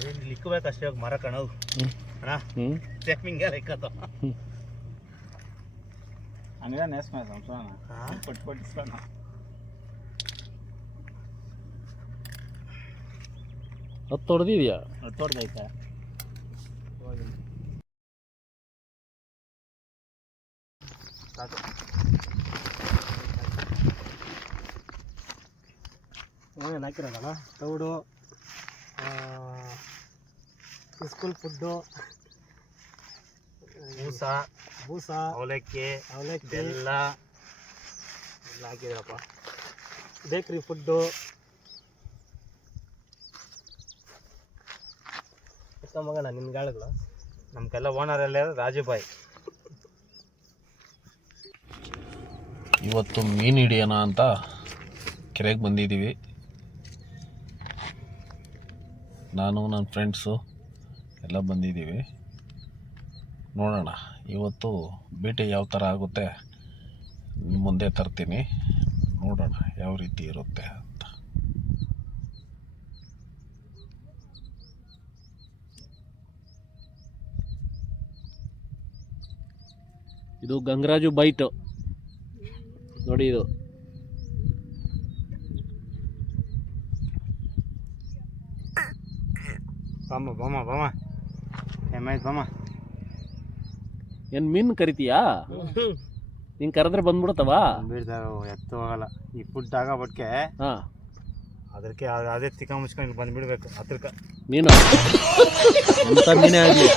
ಏನು ಲಿಕ್ಕಬೇಕು ಅಷ್ಟೇ ಹೋಗಿ ಮರ ಕಣವು ಹ್ಮ್. ಅಣ್ಣ ಸ್ಟೆಪ್ಪಿಂಗ್ ಎಲ್ಲ ಇಕ್ಕತ್ತ. ಹಂಗೆ ನೇಸ್ಮ ಸಂಸಾನ ಹಾ? ಪಟ್ ಪಟ್ಟಿಸ್ತಾನ ಹತ್ತು ಹೊಡೆದಿದ್ಯಾ ಏನೇನು ಹಾಕಿರೋದಲ್ಲ ತೌಡು ಸ್ಕೂಲ್ ಫುಡ್ಡು ಬೂಸ ಬೂಸ ಅವಲಕ್ಕಿ ಅವಲಕ್ಕಿ ಬೆಲ್ಲ ಎಲ್ಲ ಹಾಕಿದ್ರಪ್ಪ. ಬೇಕ್ರಿ ಫುಡ್ಡು ಎತ್ತ ಮಗನ ನಮ್ಮ ಕಲ್ಲ ನಮ್ಗೆಲ್ಲ ಓನರ್ ಎಲ್ಲ ರಾಜುಬಾಯಿ. ಇವತ್ತು ಮೀನು ಹಿಡಿಯೋಣ ಅಂತ ಕೆರೆಗೆ ಬಂದಿದ್ದೀವಿ. ನಾನು ನನ್ನ ಫ್ರೆಂಡ್ಸು ಎಲ್ಲ ಬಂದಿದ್ದೀವಿ. ನೋಡೋಣ ಇವತ್ತು ಭೇಟಿ ಯಾವ ಥರ ಆಗುತ್ತೆ ಮುಂದೆ ತರ್ತೀನಿ. ನೋಡೋಣ ಯಾವ ರೀತಿ ಇರುತ್ತೆ ಅಂತ. ಇದು ಗಂಗರಾಜು ಬೈಟ್. ನೋಡಿ ಇದು. ಬಾಮ ಬಾಮ ಬಮ್ಮ. ಏಮಾಯ್ತು ಬಮ್ಮ ಏನು ಮೀನು ಕರಿತೀಯಾ? ನೀನು ಕರೆದ್ರೆ ಬಂದ್ಬಿಡ್ತವ ಬೀಳ್ತಾವೆ ಎತ್ತು ಹೋಗಲ್ಲ. ಈ ಫುಡ್ ಆಗ ಬಟ್ಕೆ ಹಾಂ. ಅದಕ್ಕೆ ಅದ್- ಅದೇ ತಿಕ್ಕ ಮುಚ್ಕೊಂಡು ಬಂದು ಬಿಡ್ಬೇಕು ಹತ್ರಕ್ಕೆ. ನೀನು ಎಂಥ ಮೀನೇ ಆಗಲಿ?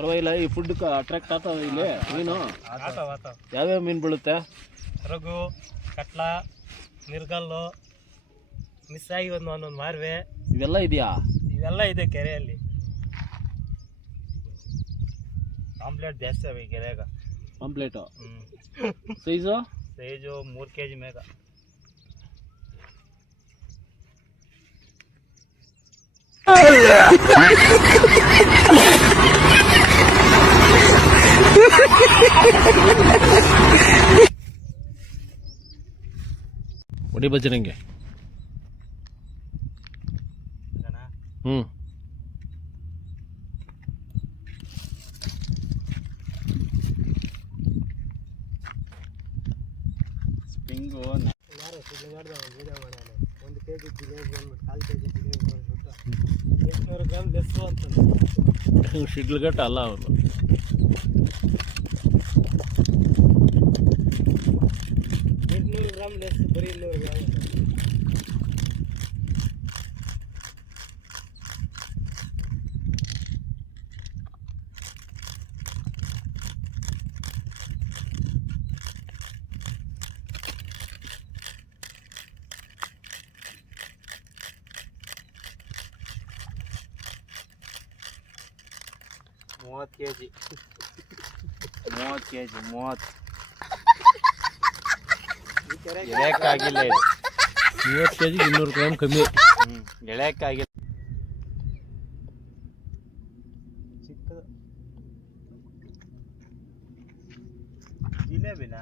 ಪರವಾಗಿಲ್ಲ ಈ ಫುಡ್ ಅಟ್ರಾಕ್ಟ್ ಆತ ಇಲ್ಲಿ? ಮೀನು? ಆತಾವ ಆತಾವ ಯಾವ್ಯಾವ ಮೀನು ಬೀಳುತ್ತೆ? ರಘು ಕಟ್ಲ ನಿರ್ಗಲ್ಲು ಮಿಸ್ ಆಗಿ ಒಂದು ಒಂದೊಂದು ಮಾರ್ವೆ. ಇವೆಲ್ಲ ಇದೆಯಾ? ಇವೆಲ್ಲ ಇದೆ ಕೆರೆಯಲ್ಲಿ. ಆಮ್ಲೆಟ್ ಜಾಸ್ತಿ ಅವ ಈ ಕೆರೆಯಾಗ. ಆಮ್ಲೆಟ್ ಸೈಜು ಸೈಜು ಮೂರು ಕೆ ಜಿ ಮೇಗ ಒಡಿ ಬಜ್ರಂಗೆ ಹ್ಞೂ ಸ್ಪಿಂಗು ಯಾರು ಸಿಡ್ಲಗಾಡ್ದ ಒಂದು ವೀಡಿಯೋ ಮಾಡ್ಯಾನೆ ಒಂದು ಕೆ ಜಿ ಜಿಲೇಬಿ ಅಂದ್ಬಿಟ್ಟು ಕಾಲು ಕೆ ಜಿ ಜಿಲೇಬಿ ತೋರಿಸ್ಬಿಟ್ಟು ಎಂಟುನೂರು ಗ್ರಾಮ್ ಲೆಸ್ಸು ಅಂತ ಶಿಡ್ಲಘಟ್ಟ ಅಲ್ಲ ಅವನು ಮೂವತ್ತು ಕೆ ಜಿ ಮೂವತ್ತು ಕೆ ಜಿ ಮೂವತ್ತು ಈ ಕೆರೆಗೆ ಗೆಳೆಯಕ್ಕಾಗಿಲ್ಲ ಇದು ಮೂವತ್ತು ಕೆ ಜಿಗೆ ಇನ್ನೂರು ಗ್ರಾಮ್ ಕಮ್ಮಿ ಹ್ಞೂ ಗೆಳೆಯಕ್ಕಾಗಿಲ್ಲ ಚಿಕ್ಕದು ಜಿಲೇಬಿನ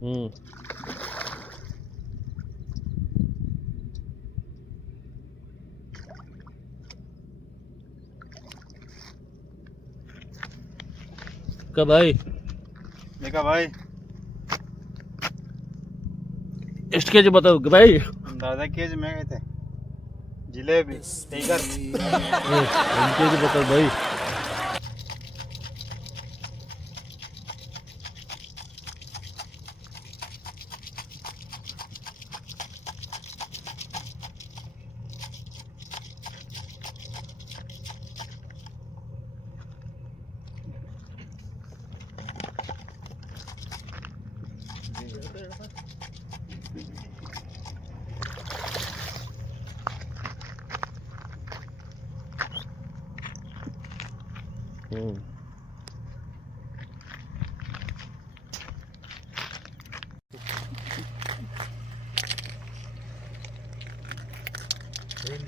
ಹ್ಞೂ ಬೇಕಾ ಬಾಯ್ ಎಷ್ಟು ಕೆ ಜಿ ಬರ್ತದ ಭಾಯ್ ಒಂದು ಅರ್ಧ ಕೆ ಜಿ ಮೇಗೈತೆ ಜಿಲೇಬಿ ಟೈಗರ್ ಒಂದು ಕೆ ಜಿ ಬರ್ತದ ಬಾಯ್. ಹ್ಞೂ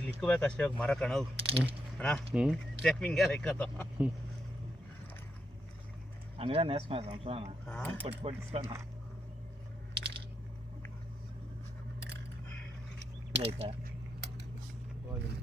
ಲಿಕ್ಕಬೇಕಷ್ಟೇ ಮರ ಕಣವು ಅಣ್ಣ ಹ್ಞೂ ಸ್ಟೆಪ್ಪಿಂಗ್ ಲೆಕ್ಕತ್ತ ಹಂಗೆ ನೇಸ್ಮೆ ಸಂಸಾನ ಹಾ? ಪಟ್ಟು ಪಟ್ಟಿಸ್ತಾನ ಇದೈತಾ ರಾತ್ರಿ ಸರೋದಿದ್ದ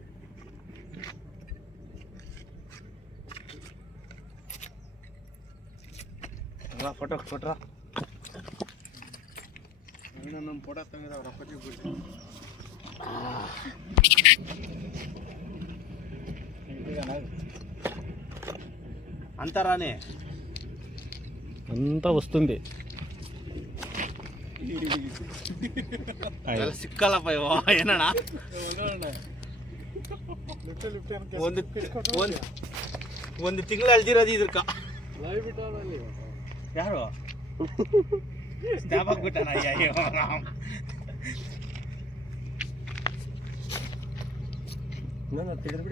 ಫೋಟೋ ಕೊಟ್ರ ನಮ್ಮ ಫೋಟೋ ತಂಗಿದ ಅವ್ರ ಅಪ್ಪಾಜಿ ಬಿಟ್ಟು ಅಂತಾರಾನೆ అంతా వస్తుంది ಎಲ್ಲ ಸಿಕ್ಕಲ್ಲಪ್ಪ ಇವ ಏನಣ್ಣ ಲಿಫ್ಟ್ ಲಿಫ್ಟ್ ಒಂದು ಒಂದು ಒಂದು ತಿಂಗಳು ಅಳ್ದಿರೋದು ಇದಕ್ಕ ಲೈವ್ ಬಿಟ್ಟು ಅಲ್ಲಿ ಯಾರು? ಸ್ಟ್ಯಾಪ್ ಆಗ್ಬಿಟ್ಟಣ ಅಯ್ಯೋ ನಾನು ತೆಗೆದ್ಬಿಟ್ಟು